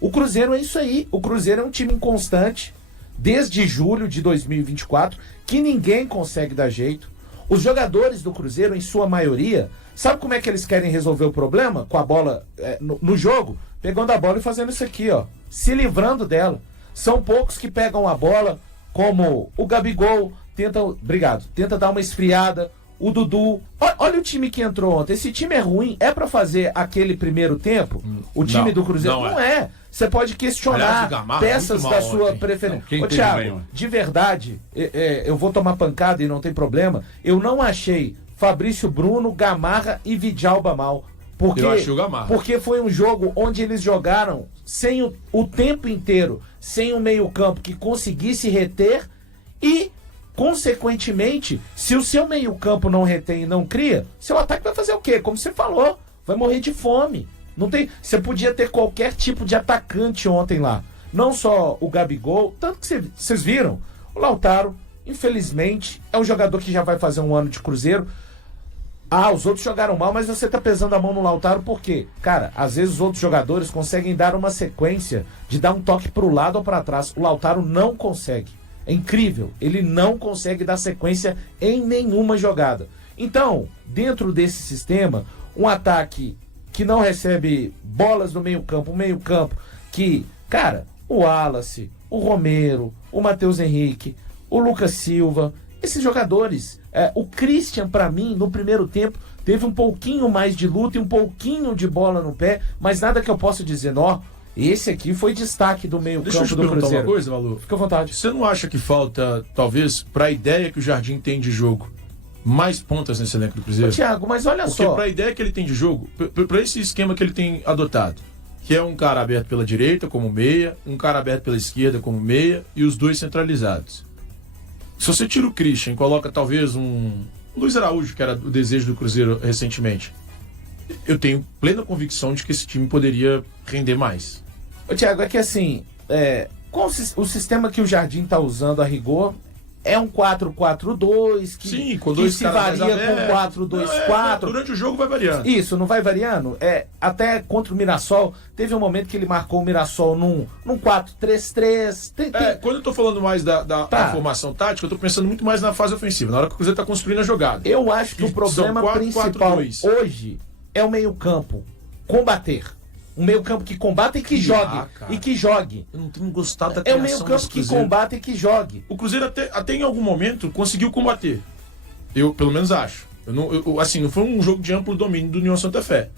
O Cruzeiro é isso aí. O Cruzeiro é um time inconstante desde julho de 2024, que ninguém consegue dar jeito. Os jogadores do Cruzeiro, em sua maioria, sabe como é que eles querem resolver o problema com a bola no jogo? Pegando a bola e fazendo isso aqui, ó. Se livrando dela. São poucos que pegam a bola, como o Gabigol, tenta dar uma esfriada. O Dudu, olha o time que entrou ontem. Esse time é ruim, é pra fazer aquele primeiro tempo? O time do Cruzeiro não é. Você pode questionar peças da sua preferência. Ô, Thiago, de verdade, eu vou tomar pancada e não tem problema. Eu não achei Fabrício Bruno, Gamarra e Vidalba mal. Porque foi um jogo onde eles jogaram sem o tempo inteiro, sem um meio-campo que conseguisse reter e, consequentemente, se o seu meio-campo não retém e não cria, seu ataque vai fazer o quê? Como você falou, vai morrer de fome. Não tem, você podia ter qualquer tipo de atacante ontem lá. Não só o Gabigol, tanto que vocês viram, o Lautaro, infelizmente, é um jogador que já vai fazer um ano de Cruzeiro. Os outros jogaram mal, mas você tá pesando a mão no Lautaro por quê? Cara, às vezes os outros jogadores conseguem dar uma sequência de dar um toque pro lado ou para trás. O Lautaro não consegue. É incrível. Ele não consegue dar sequência em nenhuma jogada. Então, dentro desse sistema, um ataque que não recebe bolas do meio-campo, um meio-campo que, cara, o Wallace, o Romero, o Matheus Henrique, o Lucas Silva, esses jogadores, o Christian, pra mim, no primeiro tempo, teve um pouquinho mais de luta e um pouquinho de bola no pé, mas nada que eu possa dizer, esse aqui foi destaque do meio campo do Cruzeiro. Deixa eu te perguntar uma coisa, Malu. Fica à vontade. Você não acha que falta, talvez, pra ideia que o Jardim tem de jogo, mais pontas nesse elenco do Cruzeiro? Thiago, mas olha só. Porque pra ideia que ele tem de jogo, pra esse esquema que ele tem adotado, que é um cara aberto pela direita como meia, um cara aberto pela esquerda como meia e os dois centralizados. Se você tira o Christian e coloca talvez um Luiz Araújo, que era o desejo do Cruzeiro recentemente, eu tenho plena convicção de que esse time poderia render mais. Thiago, é que assim, com o sistema que o Jardim está usando a rigor, é um 4-4-2, sim, com dois que se varia com 4-2-4. Durante o jogo vai variando. Isso, não vai variando? Até contra o Mirassol, teve um momento que ele marcou o Mirassol num 4-3-3. Quando eu tô falando mais da formação tática, eu tô pensando muito mais na fase ofensiva, na hora que o Cruzeiro tá construindo a jogada. Eu acho que o problema principal hoje é o meio-campo combater. Um meio-campo que combata e que jogue. E que jogue. Eu não tenho gostado da criação. É o meio-campo que combata e que jogue. O Cruzeiro até em algum momento conseguiu combater. Eu, pelo menos, acho. Não foi um jogo de amplo domínio do União Santa Fé.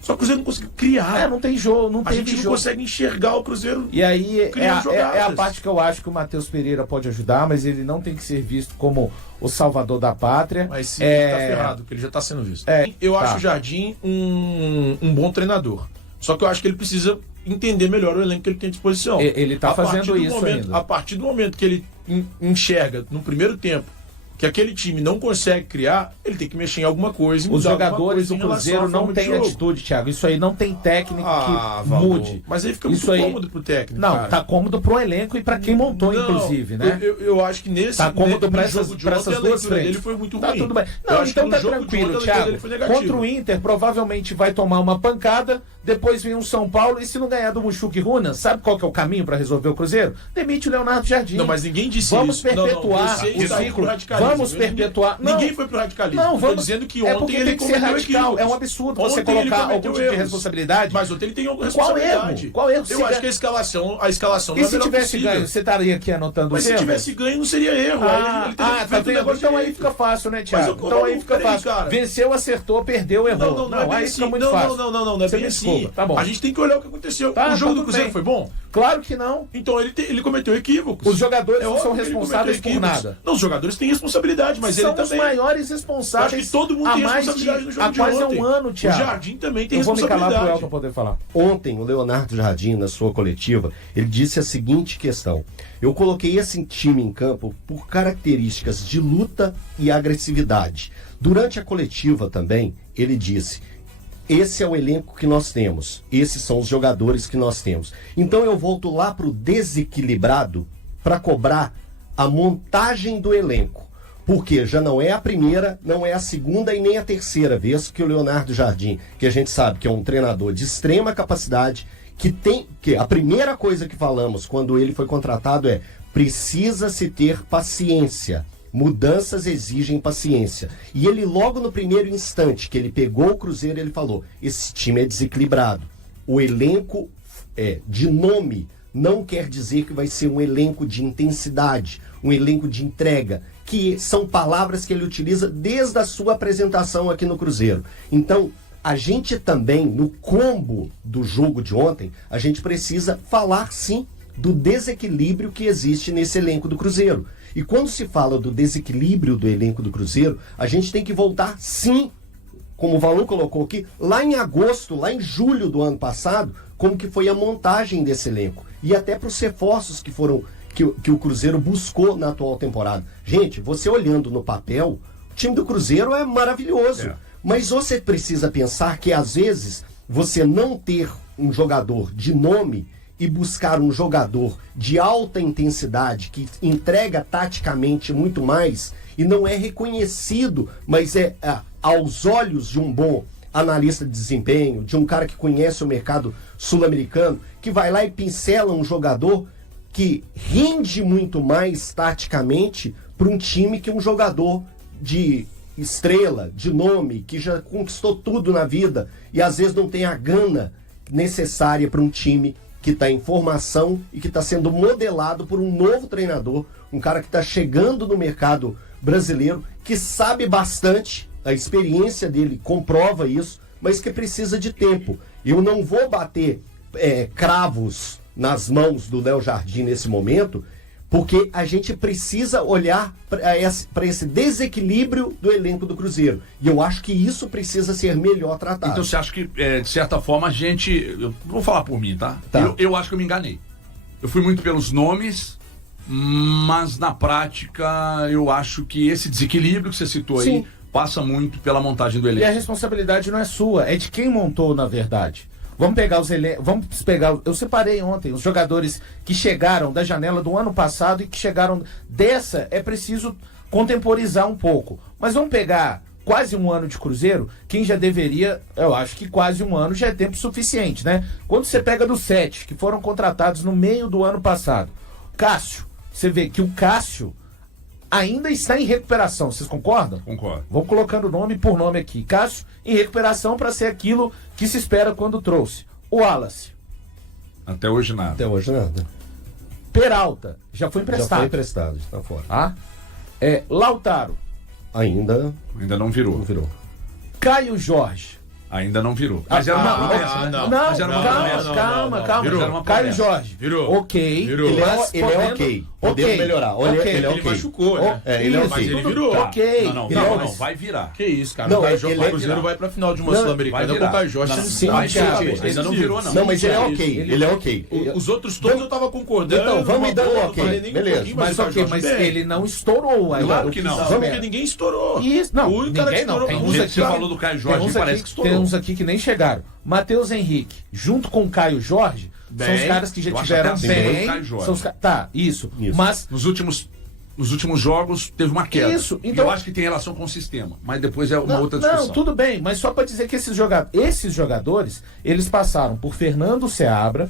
Só que o Cruzeiro não conseguiu criar. Não tem jogo. A gente não consegue enxergar o Cruzeiro. E aí é a parte que eu acho que o Matheus Pereira pode ajudar, mas ele não tem que ser visto como o salvador da pátria. Mas sim, ele tá ferrado, porque ele já tá sendo visto. Eu acho o Jardim um bom treinador. Só que eu acho que ele precisa entender melhor o elenco que ele tem à disposição. Ele tá fazendo isso ainda. A partir do momento que ele enxerga, no primeiro tempo, que aquele time não consegue criar, ele tem que mexer em alguma coisa. Os jogadores do Cruzeiro não têm atitude, Thiago. Isso aí não tem técnico que mude. Mas aí fica muito cômodo pro técnico. Não, cara. Tá cômodo pro elenco e pra quem montou, inclusive, né? Eu acho que nesse tá cômodo pra essas duas frentes. Ele foi muito ruim. Tudo bem. Não, então tá tranquilo, Thiago. Contra o Inter, provavelmente vai tomar uma pancada, depois vem um São Paulo, e se não ganhar do Muxuque Runa, sabe qual que é o caminho pra resolver o Cruzeiro? Demite o Leonardo Jardim. Não, mas ninguém disse Vamos isso. Perpetuar o ciclo. Vamos perpetuar. Ninguém foi pro radicalismo. Não, vamos dizendo que ontem ele cometeu radical. É um absurdo você colocar algum tipo de responsabilidade. Mas ontem ele tem alguma responsabilidade. Qual erro? Eu acho que a escalação não é melhor. E se tivesse ganho, você estaria aqui anotando o erro? Mas se tivesse ganho, não seria erro. Tá vendo? Então aí fica fácil, né, Thiago? Então aí fica fácil. Venceu, acertou, perdeu, errou. Não, aí fica muito fácil. Não é bem assim. Tá bom. A gente tem que olhar o que aconteceu. O jogo do Cruzeiro foi bom? Claro que não. Então ele cometeu equívocos. Os jogadores não são responsáveis por nada. Não, os jogadores têm responsabilidade, mas ele também. São os maiores responsáveis. Acho que todo mundo tem responsabilidade no jogo de ontem. Há quase um ano, Thiago. O Jardim também tem responsabilidade. Eu vou me calar pro Elton poder falar. Ontem, o Leonardo Jardim, na sua coletiva, ele disse a seguinte questão: eu coloquei esse time em campo por características de luta e agressividade. Durante a coletiva também, ele disse: esse é o elenco que nós temos, esses são os jogadores que nós temos. Então eu volto lá pro desequilibrado para cobrar a montagem do elenco. Porque já não é a primeira, não é a segunda e nem a terceira vez que o Leonardo Jardim, que a gente sabe que é um treinador de extrema capacidade, que a primeira coisa que falamos quando ele foi contratado é: precisa-se ter paciência. Mudanças exigem paciência. E ele, logo no primeiro instante que ele pegou o Cruzeiro, ele falou: esse time é desequilibrado. O elenco de nome não quer dizer que vai ser um elenco de intensidade, um elenco de entrega, que são palavras que ele utiliza desde a sua apresentação aqui no Cruzeiro. Então, a gente também, no combo do jogo de ontem, a gente precisa falar, sim, do desequilíbrio que existe nesse elenco do Cruzeiro. E quando se fala do desequilíbrio do elenco do Cruzeiro, a gente tem que voltar, sim, como o Valon colocou aqui, lá em agosto, lá em julho do ano passado, como que foi a montagem desse elenco. E até para os reforços que o Cruzeiro buscou na atual temporada. Gente, você olhando no papel, o time do Cruzeiro é maravilhoso. Mas você precisa pensar que, às vezes, você não ter um jogador de nome e buscar um jogador de alta intensidade, que entrega taticamente muito mais e não é reconhecido, mas aos olhos de um bom analista de desempenho, de um cara que conhece o mercado sul-americano, que vai lá e pincela um jogador que rende muito mais taticamente para um time que um jogador de estrela, de nome, que já conquistou tudo na vida e às vezes não tem a gana necessária para um time que está em formação e que está sendo modelado por um novo treinador, um cara que está chegando no mercado brasileiro, que sabe bastante, a experiência dele comprova isso, mas que precisa de tempo. Eu não vou bater cravos nas mãos do Léo Jardim nesse momento, porque a gente precisa olhar para esse desequilíbrio do elenco do Cruzeiro. E eu acho que isso precisa ser melhor tratado. Então você acha que, de certa forma, a gente... Eu vou falar por mim, tá? Eu acho que eu me enganei. Eu fui muito pelos nomes, mas na prática eu acho que esse desequilíbrio que você citou Sim. aí passa muito pela montagem do E a elenco. responsabilidade não é sua, é de quem montou, na verdade. Vamos pegar eu separei ontem os jogadores que chegaram da janela do ano passado e que chegaram dessa, é preciso contemporizar um pouco. Mas vamos pegar quase um ano de Cruzeiro, quem já deveria, eu acho que quase um ano já é tempo suficiente, né? Quando você pega dos 7 que foram contratados no meio do ano passado, Cássio, você vê que o Cássio ainda está em recuperação, vocês concordam? Concordo. Vamos colocando nome por nome aqui. Cássio em recuperação para ser aquilo que se espera quando trouxe. O Wallace. Até hoje nada. Até hoje nada. Peralta, já foi emprestado. Já foi emprestado, está fora. Tá? Lautaro. Ainda Ainda não virou. não virou. Caio Jorge. Ainda não virou. Mas era uma promessa. Não, Mas era uma promessa. calma. Virou. Era uma Caio promessa. Jorge. Virou. Ok. Virou. Ele Mas é ok. Podemos melhorar. Olha, Ok. ele é Ele ok. machucou, né? Ele é Isso, ok. Mas ele tudo virou. Ok. Não, Mas- vai virar. Que isso, cara. Não, o Caio ele Jorge, é o Cruzeiro virar. vai pra final de uma Não, Sul-Americana vai com o Caio virar. Jorge. Não, Sim, vai Thiago, virar. Ainda não virou, não. Não, mas ele é Thiago, ok. ele- Ele é ok. Os outros todos eu tava concordando. Então, vamos me dar um não ok. falei nem Beleza. pouquinho, Mas o Caio ok, Jorge mas bem. ele não estourou ainda. Claro o que não. se Não, espera. porque ninguém estourou. Isso, não, O único cara que ninguém não. estourou Tem foi uns você. aqui, Você falou do Caio Jorge, tem uns parece aqui, que estourou. Tem uns aqui que nem chegaram. Matheus Henrique, junto com o Caio Jorge, são os Bem, caras que já eu acho tiveram até acima do bem. Caio Jorge. São os tá, isso. Isso. Mas Nos últimos jogos teve uma queda. Isso, E então- eu acho que tem relação com o sistema. Mas depois é uma outra discussão. não, tudo bem, mas só para dizer que esses jogadores, eles passaram por Fernando Seabra,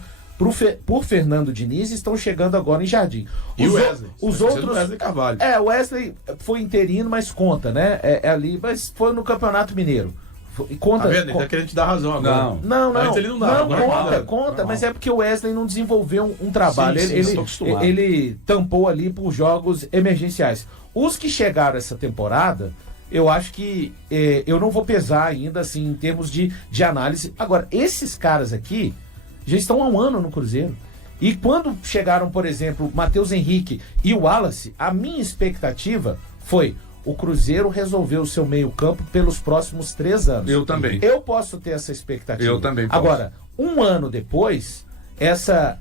por Fernando Diniz e estão chegando agora em Jardim. E o o- Wesley? Os Tá dizendo outros. o Wesley Carvalho. O Wesley foi interino, mas conta, né? É ali, mas foi no Campeonato Mineiro. Conta. Tá vendo? Ele tá querendo te dar razão agora. Não. Antes ele não dava, agora fala. Conta, mas é porque o Wesley não desenvolveu um trabalho. Sim, estou acostumado. Ele tampou ali por jogos emergenciais. Os que chegaram essa temporada, eu acho que eu não vou pesar ainda, assim, em termos de análise. Agora, esses caras aqui já estão há um ano no Cruzeiro. E quando chegaram, por exemplo, Matheus Henrique e o Wallace, a minha expectativa foi: o Cruzeiro resolveu o seu meio-campo pelos próximos 3 anos. Eu também. Eu posso ter essa expectativa. Eu também posso. Agora, um ano depois,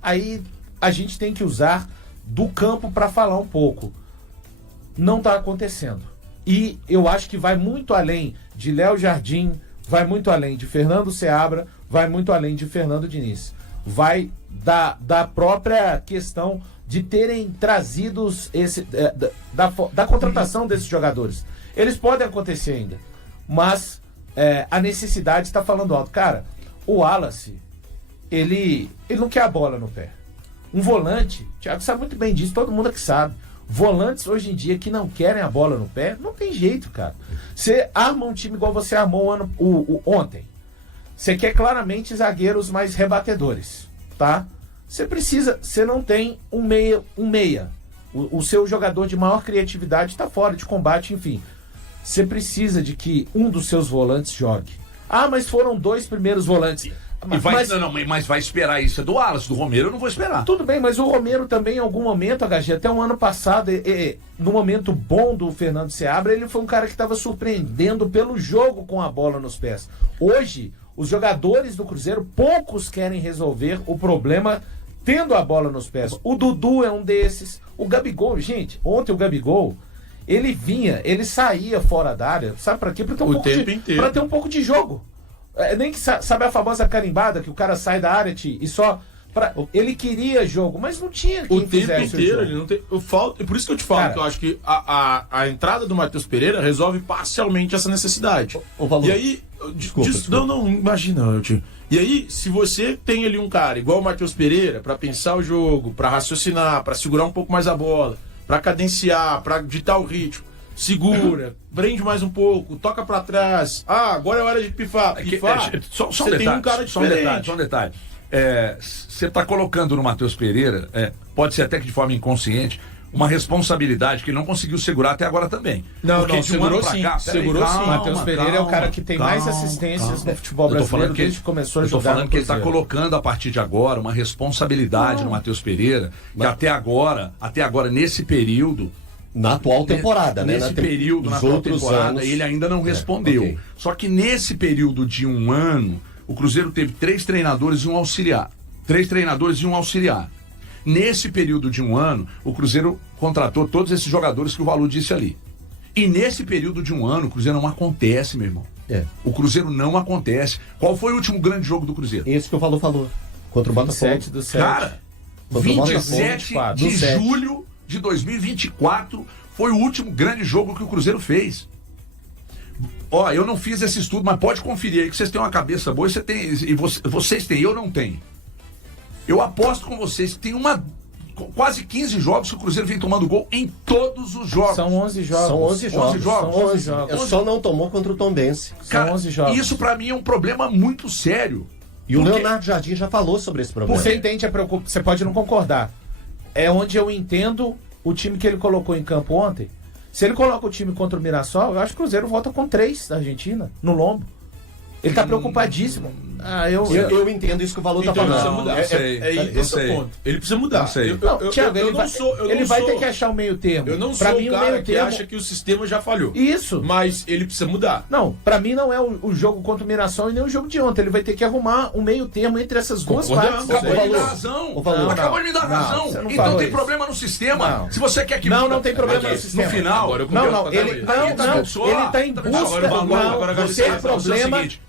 aí a gente tem que usar do campo para falar um pouco. Não está acontecendo. E eu acho que vai muito além de Léo Jardim, vai muito além de Fernando Seabra, vai muito além de Fernando Diniz. Vai da própria questão de terem trazido da contratação desses jogadores. Eles podem acontecer ainda, mas a necessidade está falando alto. Cara, o Wallace, ele não quer a bola no pé. Um volante, o Thiago sabe muito bem disso, todo mundo aqui sabe. Volantes hoje em dia que não querem a bola no pé, não tem jeito, cara. Você arma um time igual você armou ontem. Você quer claramente zagueiros mais rebatedores, tá? Você não tem um meia. O seu jogador de maior criatividade está fora de combate, enfim. Você precisa de que um dos seus volantes jogue. Ah, mas foram 2 primeiros volantes. Mas vai esperar isso. É do Wallace, do Romero eu não vou esperar. Tudo bem, mas o Romero também, em algum momento, HG, até um ano passado, no momento bom do Fernando Seabra, ele foi um cara que estava surpreendendo pelo jogo com a bola nos pés. Hoje, os jogadores do Cruzeiro, poucos querem resolver o problema tendo a bola nos pés. O Dudu é um desses. O Gabigol, gente, ontem o Gabigol, ele saía fora da área, sabe pra quê? Pra ter um pouco de jogo. Nem que sabe a famosa carimbada que o cara sai da área e só ele queria jogo, mas não tinha quem o tempo inteiro. Ele não tem, por isso que eu te falo, cara, que eu acho que a entrada do Matheus Pereira resolve parcialmente essa necessidade. Valor. E aí, desculpa. Não, imagina, E aí, se você tem ali um cara igual o Matheus Pereira pra pensar o jogo, pra raciocinar, pra segurar um pouco mais a bola, pra cadenciar, pra ditar o ritmo, segura, prende mais um pouco, toca pra trás. Agora é hora de pifar. Só um você detalhe, tem um cara diferente. Só um detalhe. Você está colocando no Matheus Pereira, pode ser até que de forma inconsciente, uma responsabilidade que ele não conseguiu segurar até agora também. Não, segurou sim. Segurou sim. Matheus Pereira é o cara que tem mais assistências no futebol brasileiro desde que começou a jogar. Eu tô falando que ele está colocando a partir de agora uma responsabilidade no Matheus Pereira, que até agora, nesse período, na atual temporada, nesse período, na atual temporada, anos, ele ainda não respondeu. Okay. Só que nesse período de um ano, o Cruzeiro teve 3 treinadores e um auxiliar. Nesse período de um ano, o Cruzeiro contratou todos esses jogadores que o Valu disse ali. E nesse período de um ano, o Cruzeiro não acontece, meu irmão. O Cruzeiro não acontece. Qual foi o último grande jogo do Cruzeiro? Esse que o Valu falou. Contra o Botafogo. 27 do 7. Cara, 27 de julho de 2024 foi o último grande jogo que o Cruzeiro fez. Eu não fiz esse estudo, mas pode conferir aí que vocês têm uma cabeça boa e vocês têm, eu não tenho. Eu aposto com vocês que tem quase 15 jogos que o Cruzeiro vem tomando gol em todos os jogos. São 11 jogos. São 11 jogos. São 11 jogos. Só não tomou contra o Tombense. Cara, são 11 jogos. Isso pra mim é um problema muito sério. E o Leonardo Jardim já falou sobre esse problema. Você entende a preocupação, você pode não concordar. É onde eu entendo o time que ele colocou em campo ontem. Se ele coloca o time contra o Mirassol, eu acho que o Cruzeiro volta com 3 da Argentina, no lombo. Ele tá preocupadíssimo. Eu entendo isso que o Valor tá falando. Esse é o ponto. Ele precisa mudar. Thiago, ele vai ter que achar o meio termo. Eu não sou o cara que acha que o sistema já falhou. Isso. Mas ele precisa mudar. Não, pra mim não é o jogo contra o Mirassol e nem o jogo de ontem. Ele vai ter que arrumar um meio termo entre essas duas partes. Acabou de me dar razão. Acabou de me dar razão. Então tem problema no sistema. Se você quer que... Não tem problema no sistema. No final... Ele tá em busca...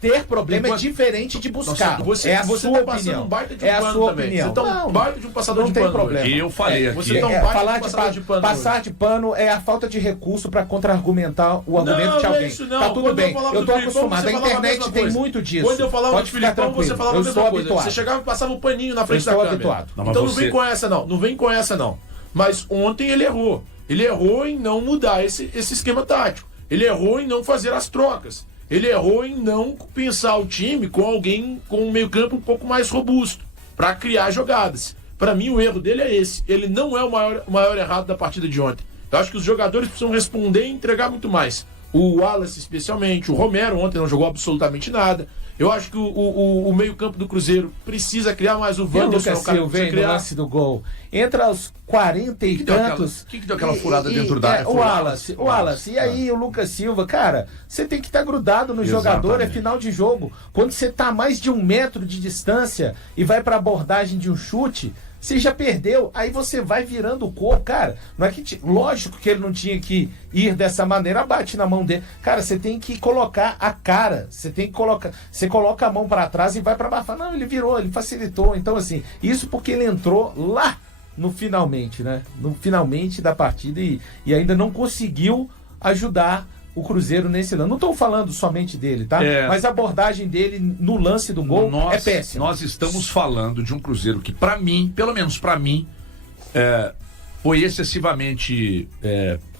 Ter problema é diferente de buscar. É a sua opinião. É a sua opinião. Você tá um baita de um passador de pano. Não tem problema. Eu falei aqui. Você tá um baita de pano. Passar de pano é a falta de recurso pra contra-argumentar o argumento de alguém. Tá tudo bem. Eu tô acostumado. A internet tem muito disso. Quando eu falava do Filipão, você falava a mesma coisa. Você chegava e passava um paninho na frente da câmera. Então não vem com essa não. Não vem com essa não. Mas ontem ele errou. Ele errou em não mudar esse esquema tático. Ele errou em não fazer as trocas. Ele errou em não pensar o time com alguém com um meio-campo um pouco mais robusto para criar jogadas. Para mim, o erro dele é esse. Ele não é o maior errado da partida de ontem. Eu acho que os jogadores precisam responder e entregar muito mais. O Wallace, especialmente, o Romero ontem não jogou absolutamente nada. Eu acho que o meio-campo do Cruzeiro precisa criar mais o Wanderson. O Lucas Silva no lance do gol. Entra aos 40 e tantos. Quem que deu aquela furada dentro da área? O Wallace. E aí, o Lucas Silva, cara, você tem que estar grudado no jogador, é final de jogo. Quando você tá a mais de 1 metro de distância e vai pra abordagem de um chute, você já perdeu, aí você vai virando o corpo, cara. Não é que lógico que ele não tinha que ir dessa maneira, bate na mão dele. Cara, você tem que colocar a cara, você coloca a mão para trás e vai para baixo. Não, ele virou, ele facilitou. Então assim, isso porque ele entrou lá no finalmente, né? No finalmente da partida e ainda não conseguiu ajudar o Cruzeiro nesse lance. Não estou falando somente dele, tá? Mas a abordagem dele no lance do gol é péssima. Nós estamos falando de um Cruzeiro que, para mim, pelo menos para mim, foi excessivamente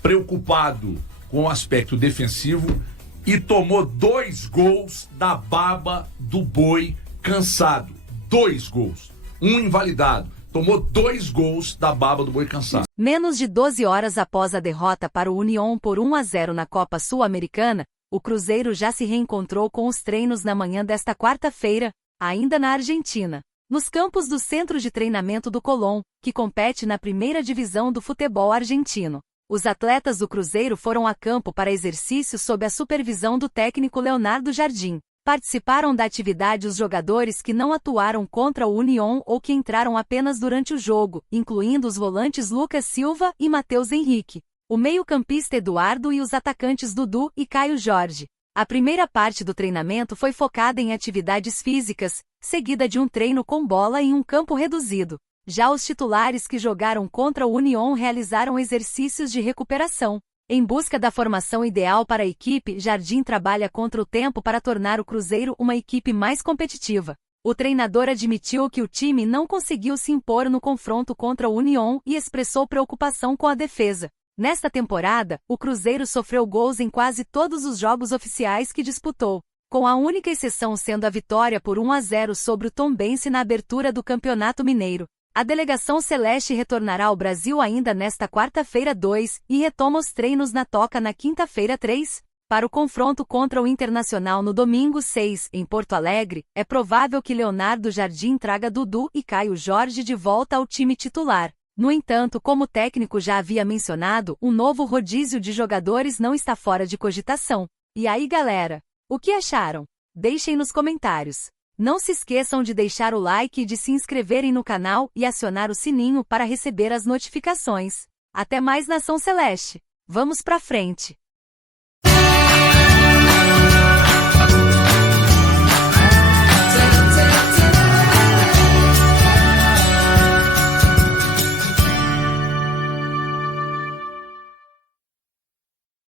preocupado com o aspecto defensivo e tomou 2 gols da baba do boi cansado. 2 gols. Um invalidado. Tomou 2 gols da baba do boi cansado. Menos de 12 horas após a derrota para o União por 1-0 na Copa Sul-Americana, o Cruzeiro já se reencontrou com os treinos na manhã desta quarta-feira, ainda na Argentina, nos campos do Centro de Treinamento do Colón, que compete na primeira divisão do futebol argentino. Os atletas do Cruzeiro foram a campo para exercícios sob a supervisão do técnico Leonardo Jardim. Participaram da atividade os jogadores que não atuaram contra o União ou que entraram apenas durante o jogo, incluindo os volantes Lucas Silva e Matheus Henrique, o meio-campista Eduardo e os atacantes Dudu e Caio Jorge. A primeira parte do treinamento foi focada em atividades físicas, seguida de um treino com bola em um campo reduzido. Já os titulares que jogaram contra o União realizaram exercícios de recuperação. Em busca da formação ideal para a equipe, Jardim trabalha contra o tempo para tornar o Cruzeiro uma equipe mais competitiva. O treinador admitiu que o time não conseguiu se impor no confronto contra o União e expressou preocupação com a defesa. Nesta temporada, o Cruzeiro sofreu gols em quase todos os jogos oficiais que disputou, com a única exceção sendo a vitória por 1-0 sobre o Tombense na abertura do Campeonato Mineiro. A delegação celeste retornará ao Brasil ainda nesta quarta-feira 2 e retoma os treinos na Toca na quinta-feira 3. Para o confronto contra o Internacional no domingo 6, em Porto Alegre, é provável que Leonardo Jardim traga Dudu e Caio Jorge de volta ao time titular. No entanto, como o técnico já havia mencionado, um novo rodízio de jogadores não está fora de cogitação. E aí, galera? O que acharam? Deixem nos comentários. Não se esqueçam de deixar o like e de se inscreverem no canal e acionar o sininho para receber as notificações. Até mais, Nação Celeste! Vamos pra frente!